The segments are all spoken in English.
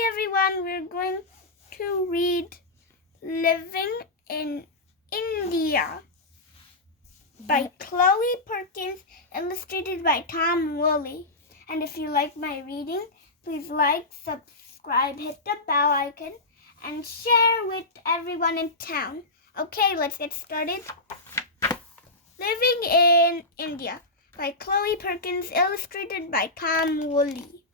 Hi everyone, we're going to read Living in India by Chole Perkins, illustrated by Tom Woolley. And if you like my reading, please like, subscribe, hit the bell icon, and share with everyone in town. Okay, let's get started. Living in India by Chole Perkins, illustrated by Tom Woolley.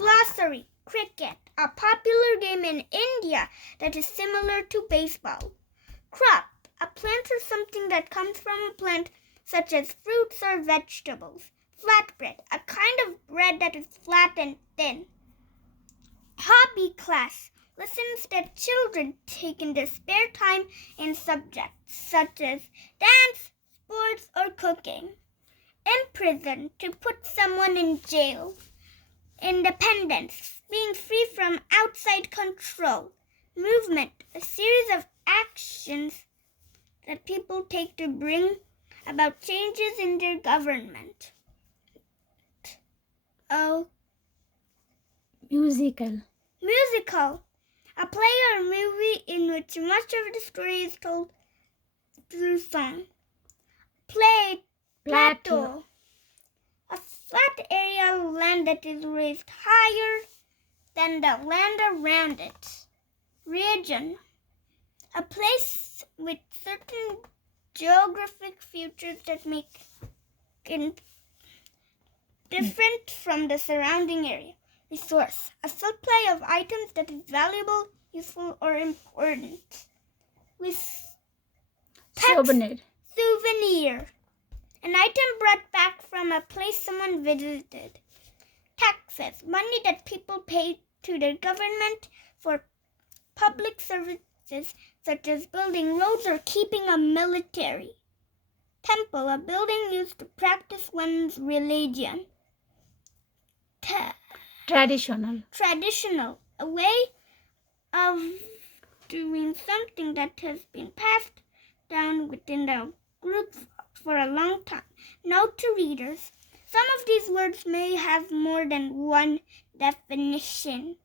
Glossary: cricket, a popular game in India that is similar to baseball. Crop, a plant or something that comes from a plant such as fruits or vegetables. Flatbread, a kind of bread that is flat and thin. Hobby class, lessons that children take in their spare time in subjects such as dance, sports, or cooking. Imprison, to put someone in jail. Independence, being free from outside control. Movement, a series of actions that people take to bring about changes in their government. Musical, a play or movie in which much of the story is told through song. Plateau, a flat area of land that is raised higher than the land around it. Region, a place with certain geographic features that make it different from the surrounding area. Resource, a supply of items that is valuable, useful, or important. Souvenir, an item brought back from a place someone visited. Taxes, money that people pay to the government for public services such as building roads or keeping a military. Temple, a building used to practice one's religion. Traditional, a way of doing something that has been passed down within the group for a long time. Note to readers, some of these words may have more than one definition.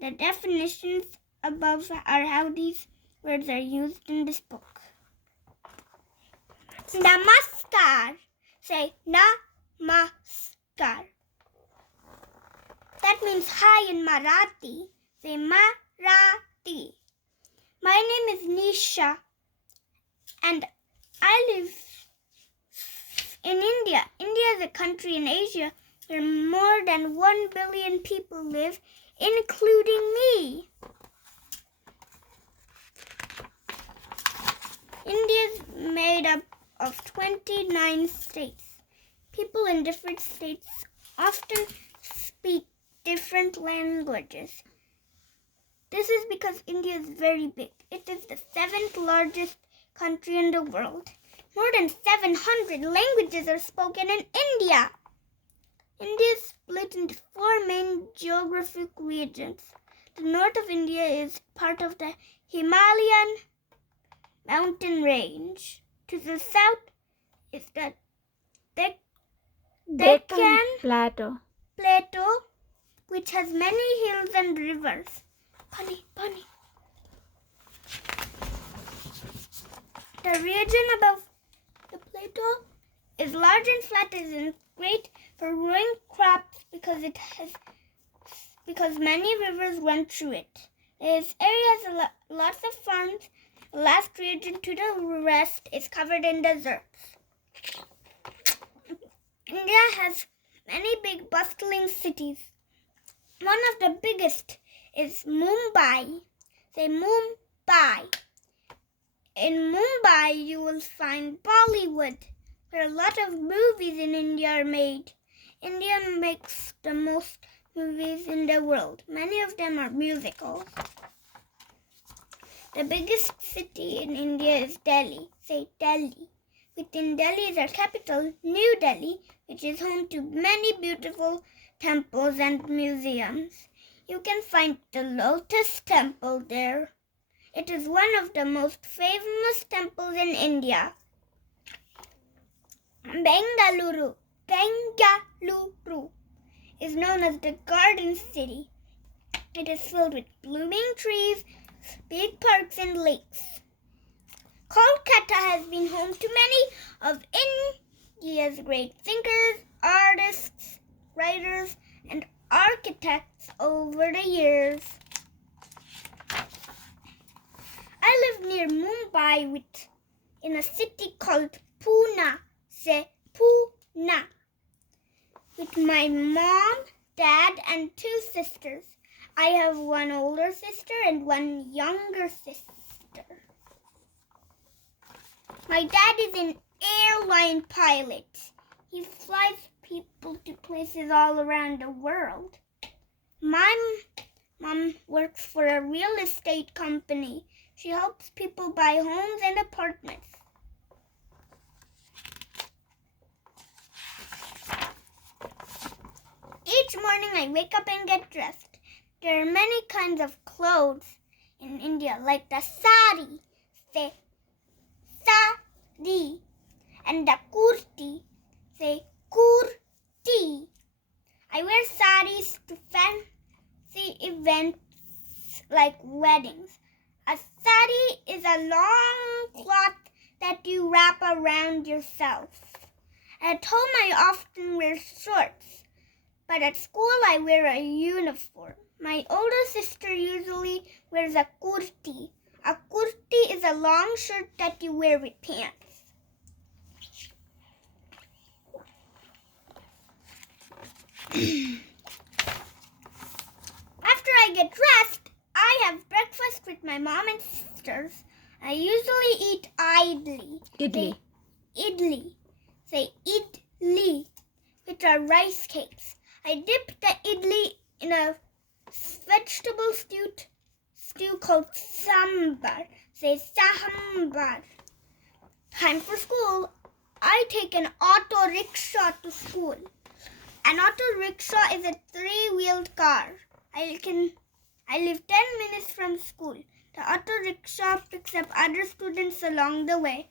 The definitions above are how these words are used in this book. Namaskar. Say Namaskar. That means hi in Marathi. Say Marathi. My name is Nisha and I live in India. India is a country in Asia where more than 1 billion people live, including me. India is made up of 29 states. People in different states often speak different languages. This is because India is very big. It is the 7th largest country in the world. More than 700 languages are spoken in India. India is split into 4 main geographic regions. The north of India is part of the Himalayan mountain range. To the south is the Deccan Plateau, which has many hills and rivers. Bunny. The region above the plateau is large and flat and is great for growing crops because many rivers run through it. This area has lots of farms. The last region to the rest is covered in deserts. India has many big bustling cities. One of the biggest is Mumbai. Say Mumbai. In Mumbai, you will find Bollywood, where a lot of movies in India are made. India makes the most movies in the world. Many of them are musicals. The biggest city in India is Delhi. Say Delhi. Within Delhi is our capital, New Delhi, which is home to many beautiful temples and museums. You can find the Lotus Temple there. It is one of the most famous temples in India. Bengaluru is known as the Garden City. It is filled with blooming trees, big parks, and lakes. Kolkata has been home to many of India's great thinkers, artists, writers, and architects over the years. I live near Mumbai in a city called Pune, Pune, with my mom, dad, and 2 sisters. I have one older sister and one younger sister. My dad is an airline pilot. He flies people to places all around the world. My mom works for a real estate company. She helps people buy homes and apartments. Each morning I wake up and get dressed. There are many kinds of clothes in India, like the sari, say sari, and the kurti, say kurti. I wear saris to fancy events like weddings. A sari is a long cloth that you wrap around yourself. At home I often wear shorts, but at school I wear a uniform. My older sister usually wears a kurti. A kurti is a long shirt that you wear with pants. After I get dressed, I have breakfast with my mom and sisters. I usually eat idli. Say idli, which are rice cakes. I dip the idli in a vegetable stew called sambar. Say sambar. Time for school. I take an auto rickshaw to school. An auto rickshaw is a 3-wheeled car. I live 10 minutes from school. The auto rickshaw picks up other students along the way.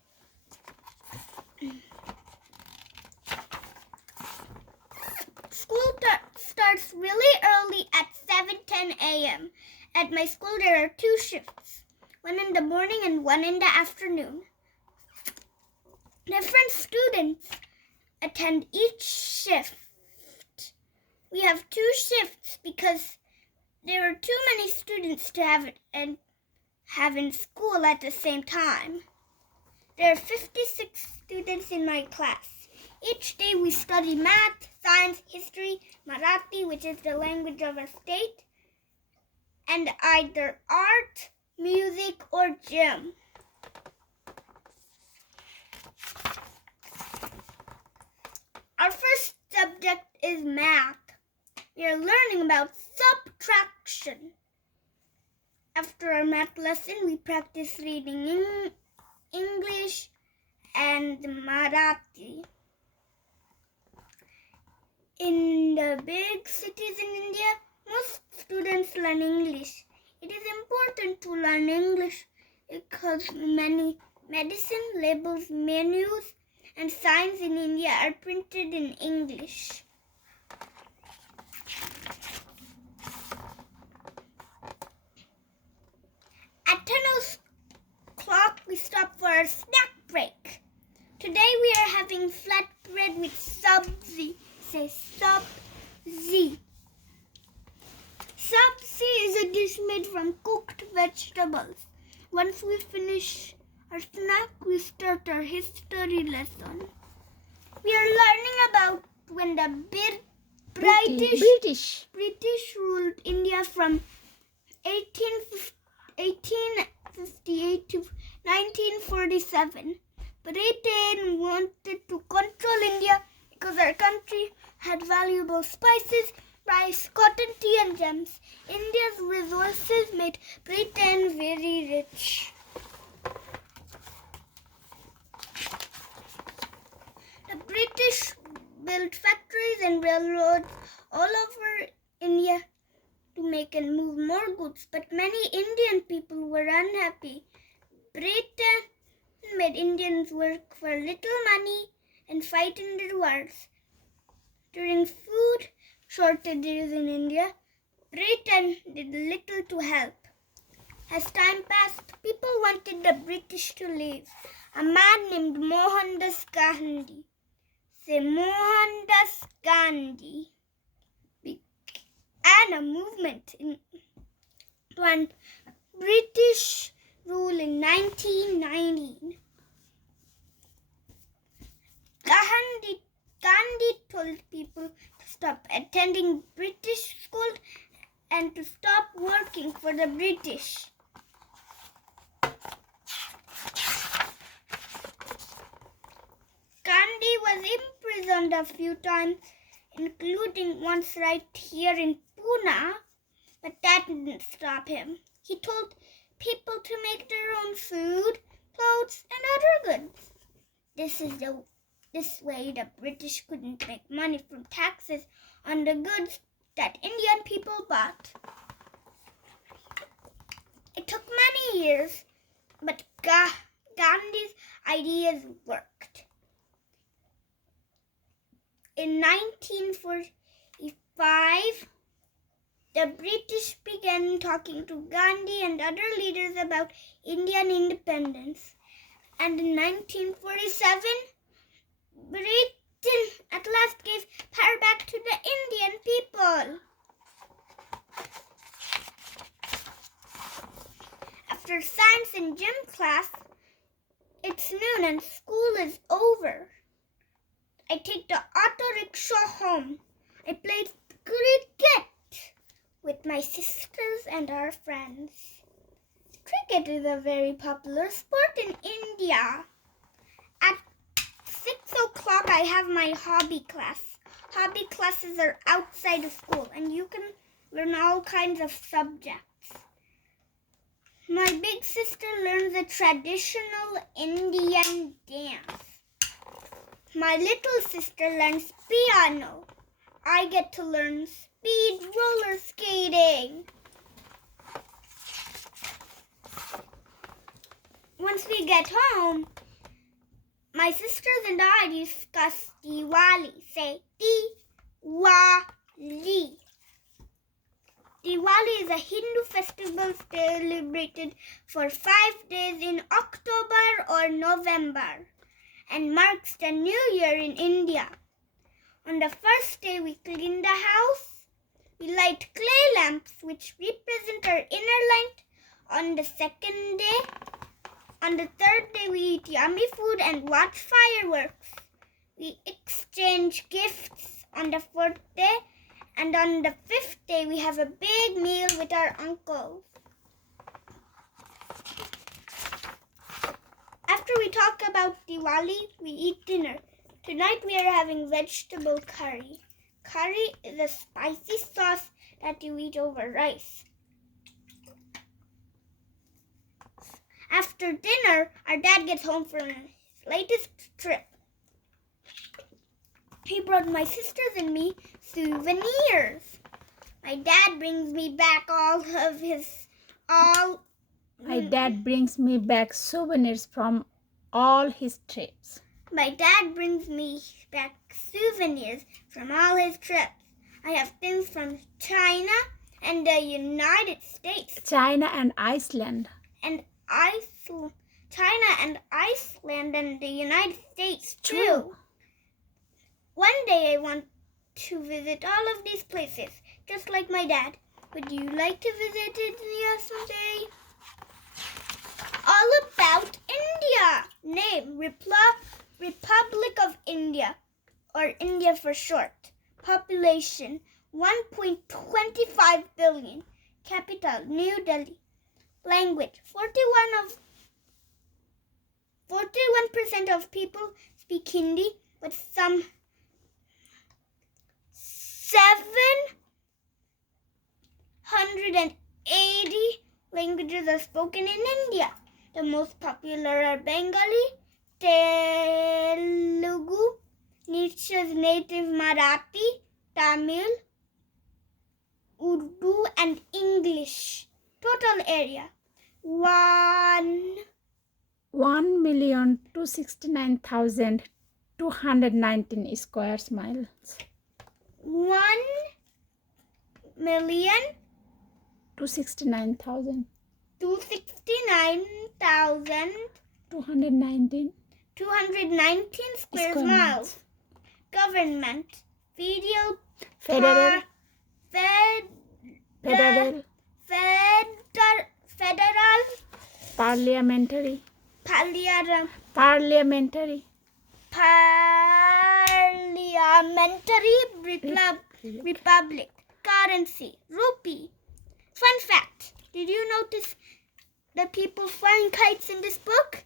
School starts really early at 7:10 a.m. At my school there are 2 shifts, one in the morning and one in the afternoon. Different students attend each shift. We have 2 shifts because there are too many students to have in school at the same time. There are 56 students in my class. Each day we study math, science, history, Marathi, which is the language of our state, and either art, music, or gym. Our first subject is math. We are learning about subtraction. After our math lesson, we practice reading English and Marathi. In the big cities in India, most students learn English. It is important to learn English because many medicine labels, menus, and signs in India are printed in English. At 10 o'clock, we stop for our snack break. Today we are having flatbread with sabzi. Say sabzi. Sabzi is a dish made from cooked vegetables. Once we finish our snack, we start our history lesson. We are learning about when the British ruled India from 1858 to 1947. Britain wanted to control India because our country had valuable spices, rice, cotton, tea, and gems. India's resources made Britain very rich. The British built factories and railroads all over India to make and move more goods, but many Indian people were unhappy. Britain made Indians work for little money and fight in the wars. During food shortages in India, Britain did little to help. As time passed, people wanted the British to leave. A man named Mohandas Gandhi, Mohandas Gandhi, began a movement to end British rule in 1919. Gandhi told people to stop attending British schools and to stop working for the British. Gandhi was imprisoned a few times, including once right here in Pune, but that didn't stop him. He told people to make their own food, clothes, and other goods. This way the British couldn't make money from taxes on the goods that Indian people bought. It took many years, but Gandhi's ideas worked. In 1945, the British began talking to Gandhi and other leaders about Indian independence. And in 1947, Britain at last gave power back to the Indian people. After science and gym class, it's noon and school is over. I take the auto rickshaw home. I play cricket with my sisters and our friends. Cricket is a very popular sport in India. At 6 o'clock, I have my hobby class. Hobby classes are outside of school, and you can learn all kinds of subjects. My big sister learns a traditional Indian dance. My little sister learns piano. I get to learn speed roller skating. Once we get home, my sisters and I discuss Diwali. Say Diwali. Diwali is a Hindu festival celebrated for 5 days in October or November and marks the new year in India. On the first day, we clean the house. We light clay lamps, which represent our inner light. On the second day, on the third day, we eat yummy food and watch fireworks. We exchange gifts on the fourth day, and on the fifth day, we have a big meal with our uncles. After we talk about Diwali, we eat dinner. Tonight we are having vegetable curry. Curry is a spicy sauce that you eat over rice. After dinner, our dad gets home from his latest trip. He brought my sisters and me souvenirs. My dad brings me back My dad brings me back souvenirs from all his trips. My dad brings me back souvenirs from all his trips. I have things from China and the United States. China and Iceland. China and Iceland and the United States too. One day I want to visit all of these places, just like my dad. Would you like to visit India someday? All about India. Name, Republic of India, or India for short. Population, 1.25 billion. Capital, New Delhi. Language, 41% of people speak Hindi, but some 780 languages are spoken in India. The most popular are Bengali, Telugu, Nisha's native Marathi, Tamil, Urdu, and English. Total area, 1,269,219 square miles. 1,269,219 269,000. 269,219 219 square Square miles. Government. Federal. Federal. Fed, Federal. federal. Parliamentary. Parliamentary. Parliamentary. Republic. Currency. Rupee. Fun fact. Did you notice the people flying kites in this book?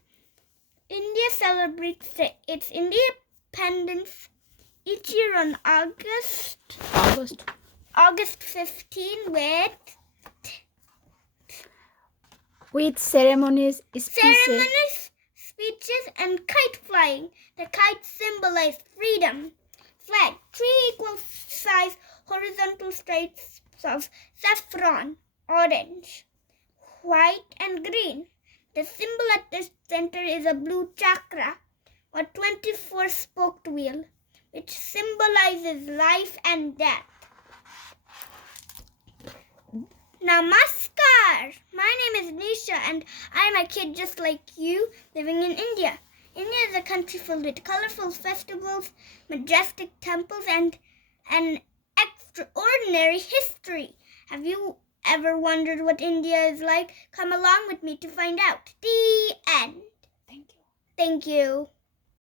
India celebrates its independence each year on August 15 with ceremonies, speeches, and kite flying. The kites symbolize freedom. Flag. 3 equal-size horizontal stripes of saffron, orange, white, and green. The symbol at the center is a blue chakra, or 24-spoked wheel, which symbolizes life and death. Namaskar! My name is Nisha, and I'm a kid just like you living in India. India is a country filled with colorful festivals, majestic temples, and an extraordinary history. Have you ever wondered what India is like? Come along with me to find out. The end. Thank you. Thank you.